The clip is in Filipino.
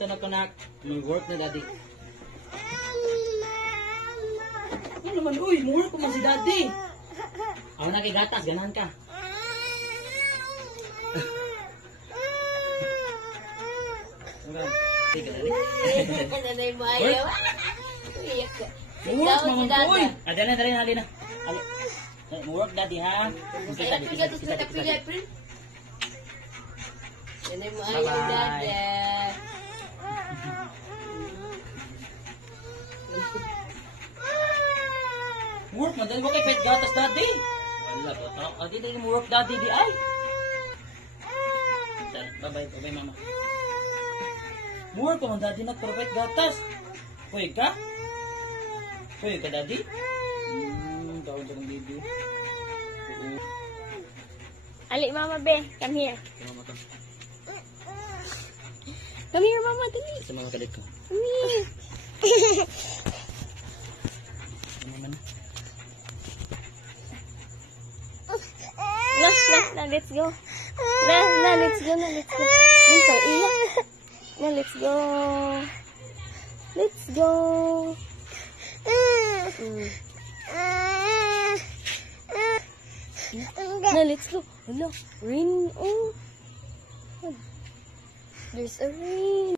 ito na kunak. Mag-work na daddy. Ano naman, uy, mag-work ko man si daddy. Ako na kay gatas, ganahan ka. Sige daddy. Nanay mo ayaw. Iyak ka. Mag-work naman ko, uy. Dali na. Mag-work daddy ha. Kaya pigatos na kapilya, Nanay mo ayaw, Bye-bye. Dada. Work man, dali mo kay pet gatas daddy. Wala, adi dali mo work daddy di ay. Bye-bye mama. Work ko man daddy na pet gatas. Pwede ka? Pwede ka daddy? Tawag ka ng baby. Ali, Mama Be, come here. Mama ka. Come here, Mama, dali. Sa mga kalit ko. Come here. Ano man? Na, let's go. Na, let's go. Yung ka, iyak. Na, let's go. Let's go. Na, let's go. Hello, rain. Oh. There's a rain.